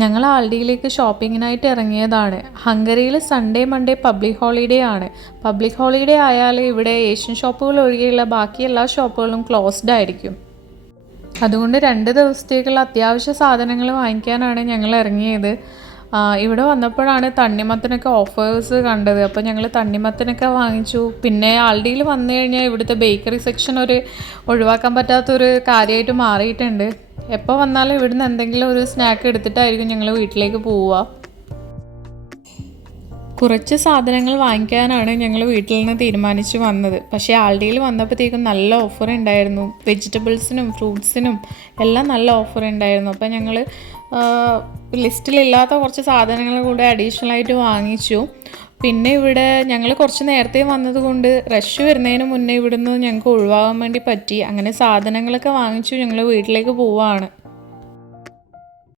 ഞങ്ങൾ ആൽഡിയിലേക്ക് ഷോപ്പിങ്ങിനായിട്ട് ഇറങ്ങിയതാണ്. ഹംഗറിയിൽ Sunday Monday public holiday ആണ്. പബ്ലിക് ഹോളിഡേ ആയാൽ ഇവിടെ ഏഷ്യൻ ഷോപ്പുകൾ ഒഴികെയുള്ള ബാക്കി എല്ലാ ഷോപ്പുകളും ക്ലോസ്ഡ് ആയിരിക്കും. അതുകൊണ്ട് 2 ദിവസത്തേക്കുള്ള അത്യാവശ്യ സാധനങ്ങൾ വാങ്ങിക്കാനാണ് ഞങ്ങൾ ഇറങ്ങിയത്. ഇവിടെ വന്നപ്പോഴാണ് തണ്ണിമത്തനൊക്കെ ഓഫേഴ്സ് കണ്ടത്. അപ്പോൾ ഞങ്ങൾ തണ്ണിമത്തനൊക്കെ വാങ്ങിച്ചു. പിന്നെ ആൽഡിയിൽ വന്നു കഴിഞ്ഞാൽ ഇവിടുത്തെ ബേക്കറി സെക്ഷൻ ഒഴിവാക്കാൻ പറ്റാത്തൊരു കാര്യമായിട്ട് മാറിയിട്ടുണ്ട്. എപ്പോൾ വന്നാലും ഇവിടുന്ന് എന്തെങ്കിലും ഒരു സ്നാക്ക് എടുത്തിട്ടായിരിക്കും ഞങ്ങൾ വീട്ടിലേക്ക് പോവുക. കുറച്ച് സാധനങ്ങൾ വാങ്ങിക്കാനാണ് ഞങ്ങൾ വീട്ടിൽ നിന്ന് തീരുമാനിച്ച് വന്നത്. പക്ഷേ ആൽഡിയിൽ വന്നപ്പോഴത്തേക്കും നല്ല ഓഫർ ഉണ്ടായിരുന്നു. വെജിറ്റബിൾസിനും ഫ്രൂട്ട്സിനും എല്ലാം നല്ല ഓഫർ ഉണ്ടായിരുന്നു. അപ്പോൾ ഞങ്ങൾ ലിസ്റ്റിലില്ലാത്ത കുറച്ച് സാധനങ്ങൾ കൂടെ അഡീഷണലായിട്ട് വാങ്ങിച്ചു. പിന്നെ ഇവിടെ ഞങ്ങൾ കുറച്ച് നേരത്തെ വന്നതുകൊണ്ട് റഷ് വരുന്നതിന് മുന്നേ ഇവിടുന്ന് ഞങ്ങൾക്ക് ഒഴിവാകാൻ വേണ്ടി പറ്റി. അങ്ങനെ സാധനങ്ങളൊക്കെ വാങ്ങിച്ചു ഞങ്ങൾ വീട്ടിലേക്ക് പോവുകയാണ്.